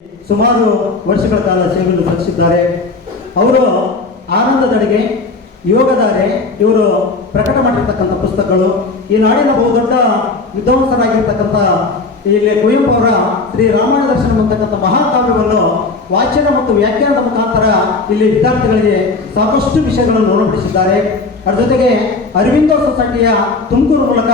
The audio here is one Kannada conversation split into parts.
ಸುಮಾರು ವರ್ಷಗಳ ಕಾಲ ಸೇವೆಯನ್ನು ಸಲ್ಲಿಸಿದ್ದಾರೆ. ಅವರು ಆನಂದದಡಿಗೆ, ಯೋಗಧಾರೆ ಇವರು ಪ್ರಕಟ ಮಾಡಿರ್ತಕ್ಕಂಥ ಪುಸ್ತಕಗಳು, ಈ ನಾಡಿನ ಬಹುದೊಡ್ಡ ವಿದ್ವಾಂಸರಾಗಿರ್ತಕ್ಕಂಥ ಇಲ್ಲಿ ಕುವೆಂಪು ಅವರ ಶ್ರೀ ರಾಮಾಯಣ ದರ್ಶನ ಅಂತಕ್ಕಂಥ ಮಹಾಕಾವ್ಯವನ್ನು ವಾಚನ ಮತ್ತು ವ್ಯಾಖ್ಯಾನದ ಮುಖಾಂತರ ಇಲ್ಲಿ ವಿದ್ಯಾರ್ಥಿಗಳಿಗೆ ಸಾಕಷ್ಟು ವಿಷಯಗಳನ್ನು ಉಣಬಡಿಸಿದ್ದಾರೆ. ಅದರ ಜೊತೆಗೆ ಅರವಿಂದೋ ಸೊಸೈಟಿಯ ತುಮಕೂರು ಮೂಲಕ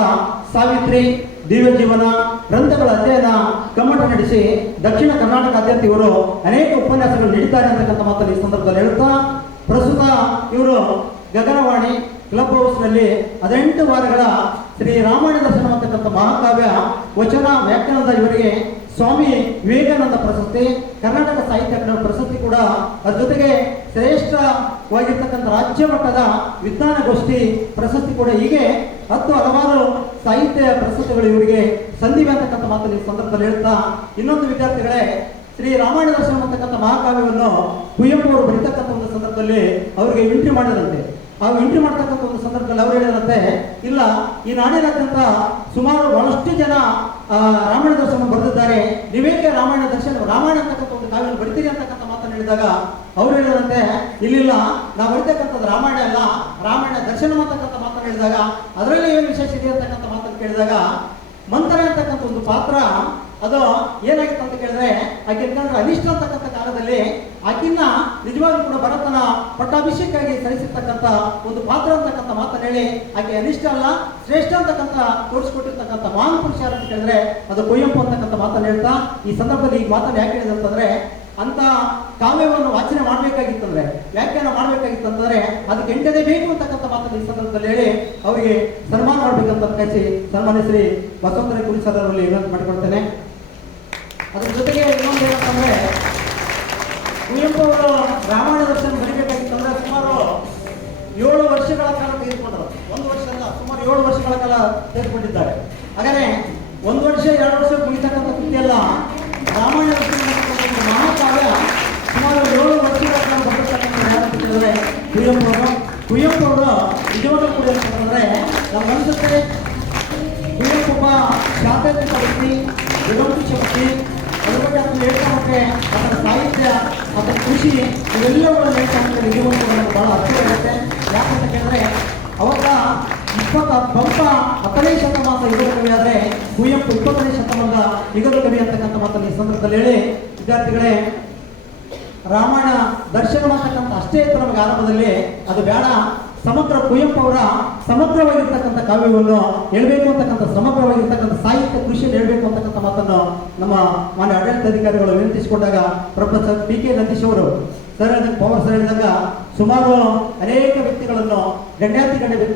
ಸಾವಿತ್ರಿ, ದಿವ್ಯ ಜೀವನ ಗ್ರಂಥಗಳ ಅಧ್ಯಯನ ಕಮ್ಮಟ ನಡೆಸಿ ದಕ್ಷಿಣ ಕರ್ನಾಟಕಾದ್ಯಂತ ಇವರು ಅನೇಕ ಉಪನ್ಯಾಸಗಳು ನೀಡಿದ್ದಾರೆ ಅಂತಕ್ಕಂಥ ಮಾತನ್ನು ಈ ಸಂದರ್ಭದಲ್ಲಿ ಹೇಳುತ್ತಾ, ಪ್ರಸ್ತುತ ಇವರು ಗಗನವಾಣಿ ಕ್ಲಬ್ ಹೌಸ್ನಲ್ಲಿ 18 ವಾರಗಳ ಶ್ರೀ ರಾಮಾಯಣ ದರ್ಶನ ಅಂತಕ್ಕಂಥ ಮಹಾಕಾವ್ಯ ವಚನ ವ್ಯಾಖ್ಯಾನದ ಇವರಿಗೆ ಸ್ವಾಮಿ ವಿವೇಕಾನಂದ ಪ್ರಶಸ್ತಿ, ಕರ್ನಾಟಕ ಸಾಹಿತ್ಯ ಅಕಾಡೆಮಿ ಪ್ರಶಸ್ತಿ ಕೂಡ, ಅದರ ಜೊತೆಗೆ ಶ್ರೇಷ್ಠವಾಗಿರ್ತಕ್ಕಂಥ ರಾಜ್ಯ ಮಟ್ಟದ ವಿಜ್ಞಾನಗೋಷ್ಠಿ ಪ್ರಶಸ್ತಿ ಕೂಡ, ಹೀಗೆ ಹಲವಾರು ಸಾಹಿತ್ಯ ಪ್ರಶಸ್ತಿಗಳು ಇವರಿಗೆ ಸಂದಿವೆ ಅಂತಕ್ಕಂಥ ಮಾತನ್ನು ಈ ಸಂದರ್ಭದಲ್ಲಿ ಹೇಳ್ತಾ, ಇನ್ನೊಂದು ವಿದ್ಯಾರ್ಥಿಗಳೇ ಶ್ರೀ ರಾಮಾಯಣ ದರ್ಶನ ಅಂತಕ್ಕಂಥ ಮಹಾಕಾವ್ಯವನ್ನು ಕುವೆಂಪು ಅವರು ಬರೀತಕ್ಕಂಥ ಒಂದು ಸಂದರ್ಭದಲ್ಲಿ ಅವರಿಗೆ ಎಂಟ್ರಿ ಮಾಡಿದಂತೆ. ಆ ಎಂಟ್ರಿ ಮಾಡ್ತಕ್ಕಂಥ ಒಂದು ಸಂದರ್ಭದಲ್ಲಿ ಅವರು ಹೇಳಿದಂತೆ, ಇಲ್ಲ, ಈ ನಾಡಿನಾದ್ಯಂತ ಸುಮಾರು ಬಹಳಷ್ಟು ಜನ ರಾಮಾಯಣ ದರ್ಶನ ಬರೆದಿದ್ದಾರೆ, ನೀವೇಕೆ ರಾಮಾಯಣ ಅಂತಕ್ಕಂಥ ಒಂದು ಕಾವ್ಯವನ್ನು ಬರಿತೀರಿ ಅಂತಕ್ಕಂಥ ಮಾತನ್ನು ಹೇಳಿದಾಗ ಅವ್ರು ಹೇಳಿದಂತೆ, ಇಲ್ಲಿಲ್ಲ, ನಾವು ಬರಿತಕ್ಕಂಥದ್ದು ರಾಮಾಯಣ ಅಲ್ಲ, ರಾಮಾಯಣ ದರ್ಶನ ಅಂತಕ್ಕಂಥ ಮಾತನ್ನು ಹೇಳಿದಾಗ ಅದರಲ್ಲಿ ಏನು ವಿಶೇಷ ಇದೆ ಅಂತಕ್ಕಂಥ ಮಾತನ್ನು ಕೇಳಿದಾಗ, ಮಂಥರೆ ಅಂತಕ್ಕಂಥ ಒಂದು ಪಾತ್ರ ಅದು ಏನಾಗಿತ್ತು ಅಂತ ಕೇಳಿದ್ರೆ, ಆಕೆ ಯಾಕಂದ್ರೆ ಅನಿಷ್ಟ ಅಂತಕ್ಕಂಥ ಕಾಲದಲ್ಲಿ ಆಕಿನ್ನ ನಿಜವಾಗ್ಲೂ ಕೂಡ ಭರತನ ಪಟ್ಟಾಭಿಷೇಕಾಗಿ ಸಲ್ಲಿಸಿರ್ತಕ್ಕಂಥ ಒಂದು ಪಾತ್ರ ಅಂತಕ್ಕಂಥ ಮಾತನ್ನು ಹೇಳಿ, ಆಕೆ ಅನಿಷ್ಟ ಅಲ್ಲ ಶ್ರೇಷ್ಠ ಅಂತಕ್ಕಂಥ ತೋರಿಸ್ಕೊಟ್ಟಿರ್ತಕ್ಕಂಥ ಮಹಾನ್ ಪುರುಷ ಅಂತ ಕೇಳಿದ್ರೆ ಅದು ಕುವೆಂಪು ಅಂತಕ್ಕಂಥ ಮಾತನ್ನು ಹೇಳ್ತಾ, ಈ ಸಂದರ್ಭದಲ್ಲಿ ಈ ಮಾತನ್ನು ಯಾಕೆ ಹೇಳಿದೆ ಅಂತಂದ್ರೆ, ಅಂತ ಕಾವ್ಯವನ್ನು ವಾಚನೆ ಮಾಡಬೇಕಾಗಿತ್ತಂದ್ರೆ, ವ್ಯಾಖ್ಯಾನ ಮಾಡಬೇಕಾಗಿತ್ತಂದ್ರೆ ಅದಕ್ಕೆ ಎಂಟದೇ ಬೇಕು ಅಂತಕ್ಕಂಥ ಮಾತನ್ನು ಈ ಸಂದರ್ಭದಲ್ಲಿ ಹೇಳಿ ಅವರಿಗೆ ಸನ್ಮಾನ ಮಾಡಬೇಕಂತ ಕಳಿಸಿ ಸನ್ಮಾನ್ಯ ಶ್ರೀ ಬಸವಂತರ ಕುಲಸರ್ ಅವರಲ್ಲಿ ವಿನಂತಿ ಮಾಡಿಕೊಡ್ತೇನೆ. ಅದ್ರ ಜೊತೆಗೆ ಇನ್ನೊಂದು ಏನಂತಂದ್ರೆ, ಕುವೆಂಪು ಅವರು ರಾಮಾಯಣ ದರ್ಶನ ಬರೀಬೇಕಾಗಿತ್ತಂದ್ರೆ ಸುಮಾರು 7 ವರ್ಷಗಳ ಕಾಲ ತೆಗೆದುಕೊಂಡರು. 1 ವರ್ಷ ಅಲ್ಲ, ಸುಮಾರು 7 ವರ್ಷಗಳ ಕಾಲ ತೆಗೆದುಕೊಂಡಿದ್ದಾರೆ. ಹಾಗಾದ್ರೆ 1 ವರ್ಷ 2 ವರ್ಷ ಮುಗಿತಕ್ಕಂಥ ಕೃತಿಯಲ್ಲ, ರಾಮಾಯಣ ದರ್ಶನ ಮಹಾಕಾವ್ಯ ಸುಮಾರು 7 ವರ್ಷಗಳ ಕಾಲ ಬರ್ತಕ್ಕಂಥ ಹೇಳಿದ್ರೆ ಕುವೆಂಪು ಅವರು ನಿಜವಾದ ಕೂಡ ಅಂತಂದ್ರೆ ನಮ್ಗೆ ಅನಿಸುತ್ತೆ, ಕುವೆಂಪು ಒಬ್ಬ ಶಾಸ್ತ್ರೀಯ ವ್ಯಕ್ತಿ, ವಿನೋದ ಶಕ್ತಿ, ಅದ್ರ ಬಗ್ಗೆ ಅದನ್ನು ಹೇಳ್ಕೊಂಡ್ರೆ ಅದರ ಸಾಹಿತ್ಯ, ಅದರ ಕೃಷಿ, ಇವೆಲ್ಲಗಳನ್ನು ಹೇಳ್ಕೊಂಡ್ರೆ ನಿಜವಾಗ್ಲೂ ನಮ್ಗೆ ಬಹಳ ಅರ್ಥವಾಗುತ್ತೆ. ಯಾಕಂತ ಕೇಳಿದ್ರೆ, ಅವಾಗ 10ನೇ ಶತಮಾನದ ಯುಗದ ಕವಿ ಆದರೆ ಕುವೆಂಪು 20ನೇ ಶತಮಾನದ ಯುಗದ ಕವಿ ಅಂತಕ್ಕಂಥ ಮಾತನ್ನು ಈ ಸಂದರ್ಭದಲ್ಲಿ ಹೇಳಿ, ವಿದ್ಯಾರ್ಥಿಗಳೇ, ರಾಮಾಯಣ ದರ್ಶನ ಅಂತಕ್ಕಂಥ ಅಷ್ಟೇ ಇತ್ತು ನಮಗೆ ಆರಂಭದಲ್ಲಿ, ಅದು ಬೇಡ, ಸಮಗ್ರ ಕುವೆಂಪು ಅವರ ಸಮಗ್ರವಾಗಿರ್ತಕ್ಕಂಥ ಕಾವ್ಯವನ್ನು ಹೇಳಬೇಕು ಅಂತಕ್ಕಂಥ, ಸಮಗ್ರವಾಗಿರ್ತಕ್ಕಂಥ ಸಾಹಿತ್ಯ ಕೃಷಿಯನ್ನು ಹೇಳಬೇಕು ಅಂತಕ್ಕಂಥ ಮಾತನ್ನು ನಮ್ಮ ಮಾನ್ಯ ಆಡಳಿತಾಧಿಕಾರಿಗಳು ವಿನಂತಿಸಿಕೊಂಡಾಗ ಪ್ರೊಫೆಸರ್ PK ನಂದೀಶ್ ಅವರು ಸರ್ ಪವರ್ ಸರ್ ಹೇಳಿದಾಗ ಸುಮಾರು ಅನೇಕ ವ್ಯಕ್ತಿಗಳನ್ನು ಗಣ್ಯಾತಿ ಗಣ್ಯ ವ್ಯಕ್ತಿ